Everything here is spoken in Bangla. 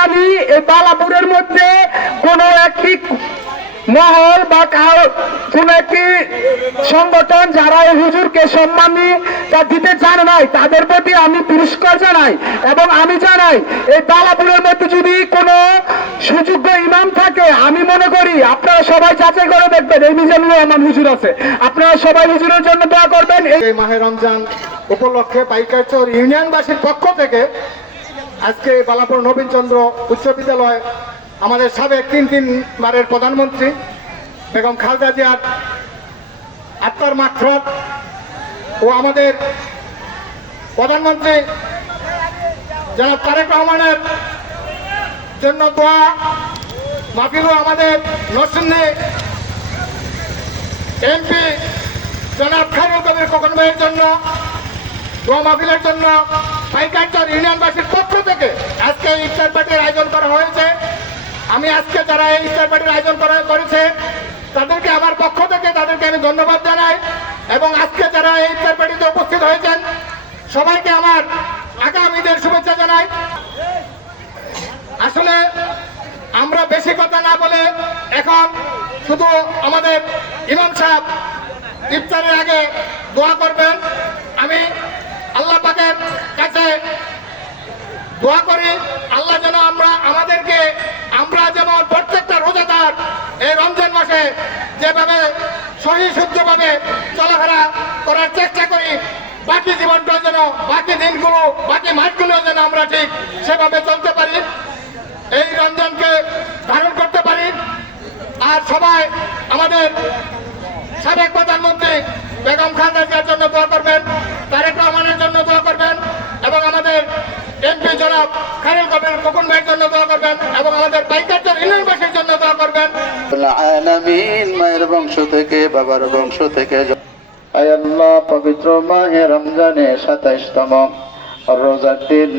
জানি এই বালাপুরের মধ্যে কোনো একটি মহল বা কোন একটি সংগঠন যারা এই হুজুরকে সম্মানী তা দিতে চান নাই, তাদের প্রতি আমি পুরস্কার জানাই। এবং আমি জানাই এই বালাপুরের মধ্যে যদি কোনো সুযোগ্য ইমাম থাকে, আমি মনে করি আপনারা সবাই যাচাই করে দেখবেন এই মিজানুর রহমান হুজুর আছে, আপনারা সবাই হুজুরের জন্য দোয়া করবেন। এই মাহে রমজান উপলক্ষে পাইকারচর ইউনিয়নবাসীর পক্ষ থেকে আজকে বালাপুর নবীনচন্দ্র উচ্চ বিদ্যালয় আমাদের সাবেক তিনবারের প্রধানমন্ত্রী বেগম খালেদা জিয়ার আত্মার মাগফিরাত ও আমাদের প্রধানমন্ত্রী জনাব তারেক রহমানের জন্য দোয়া মাহফিল ও আমাদের নরসিংদী এমপি জনাব খায়রুল কবির খোকন ভাইয়ের জন্য দোয়া মাহফিলের জন্য পাইকারচর ইউনিয়নবাসীর পক্ষ থেকে আজকে ইফতার পার্টির আয়োজন করা হয়েছে। আমি আজকে যারা এই ইফতার পার্টির আয়োজন করেছে তাদেরকে আমার পক্ষ থেকে তাদেরকে আমি ধন্যবাদ জানাই এবং আজকে যারা এই ইফতার পার্টিতে উপস্থিত হয়েছেন সবাইকে আমার আগামী ঈদের শুভেচ্ছা জানাই। আসলে আমরা বেশি কথা না বলে এখন শুধু আমাদের ইমাম সাহেব ইফতারের আগে দোয়া করবেন। আমি আল্লাহ পাকের কাছে দোয়া করি আল্লাহ যেন আমরা যেমন প্রত্যেকটা রোজাদার এই রমজান মাসে যেভাবে সহিশুদ্ধভাবে চলাফেরা করার চেষ্টা করি, বাকি জীবনটা যেন বাকি দিনগুলো বাকি মাসগুলো যেন আমরা ঠিক সেভাবে চলতে পারি, এই রমজানকে ধারণ করতে পারি। আর সবাই আমাদের সাবেক প্রধানমন্ত্রী বেগম খালেদা জিয়ার জন্য দোয়া করবেন, তারেক রহমানের জন্য দোয়া করবেন এবং আমাদের এমপি জনাব খায়রুল কবির খোকন ভাইয়ের জন্য দোয়া করবেন এবং আমাদের পাইকারচর ইউনিয়নবাসীর জন্য দোয়া করবেন। আলামিন মায়ের বংশ থেকে বাবার বংশ থেকে আয় আল্লাহ পবিত্র মাহে রমজানে 27তম রোজার দিন